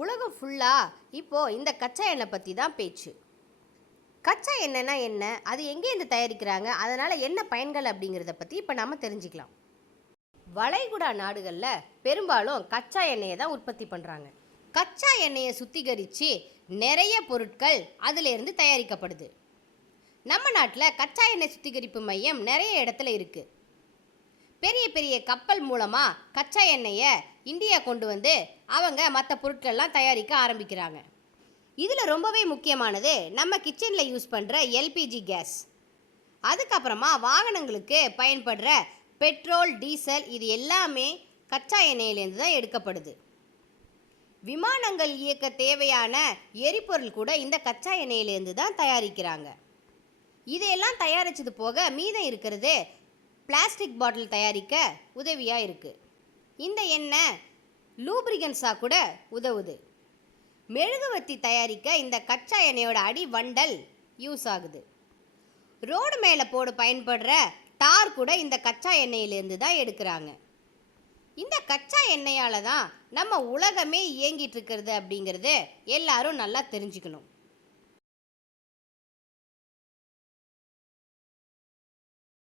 உலகம் ஃபுல்லாக இப்போது இந்த கச்சா எண்ணெய் பற்றி தான் பேச்சு. கச்சா எண்ணெய்னா என்ன, அது எங்கேருந்து தயாரிக்கிறாங்க, அதனால் என்ன பயன்கள் அப்படிங்கிறத பற்றி இப்போ நம்ம தெரிஞ்சுக்கலாம். வளைகுடா நாடுகளில் பெரும்பாலும் கச்சா எண்ணெயை தான் உற்பத்தி பண்ணுறாங்க. கச்சா எண்ணெயை சுத்திகரித்து நிறைய பொருட்கள் அதிலிருந்து தயாரிக்கப்படுது. நம்ம நாட்டில் கச்சா எண்ணெய் சுத்திகரிப்பு மையம் நிறைய இடத்துல இருக்குது. பெரிய பெரிய கப்பல் மூலமாக கச்சா எண்ணெயை இந்தியா கொண்டு வந்து அவங்க மற்ற பொருட்கள்லாம் தயாரிக்க ஆரம்பிக்கிறாங்க. இதில் ரொம்பவே முக்கியமானது நம்ம கிச்சனில் யூஸ் பண்ணுற எல்பிஜி கேஸ். அதுக்கப்புறமா வாகனங்களுக்கு பயன்படுற பெட்ரோல், டீசல், இது எல்லாமே கச்சா எண்ணெயிலேருந்து தான் எடுக்கப்படுது. விமானங்கள் இயக்க தேவையான எரிபொருள் கூட இந்த கச்சா எண்ணெயிலேருந்து தான் தயாரிக்கிறாங்க. இதையெல்லாம் தயாரித்தது போக மீதம் இருக்கிறது பிளாஸ்டிக் பாட்டில் தயாரிக்க உதவியாக இருக்குது. இந்த எண்ணெய் லூப்ரிகன்ஸாக கூட உதவுது. மெழுகுவர்த்தி தயாரிக்க இந்த கச்சா எண்ணெயோட அடி வண்டல் யூஸ் ஆகுது. ரோடு மேலே போட பயன்படுற தார் கூட இந்த கச்சா எண்ணெயிலேருந்து தான் எடுக்கிறாங்க. இந்த கச்சா எண்ணெயால் தான் நம்ம உலகமே இயங்கிட்டு இருக்கிறது அப்படிங்கிறது எல்லாரும் நல்லா தெரிஞ்சுக்கணும்.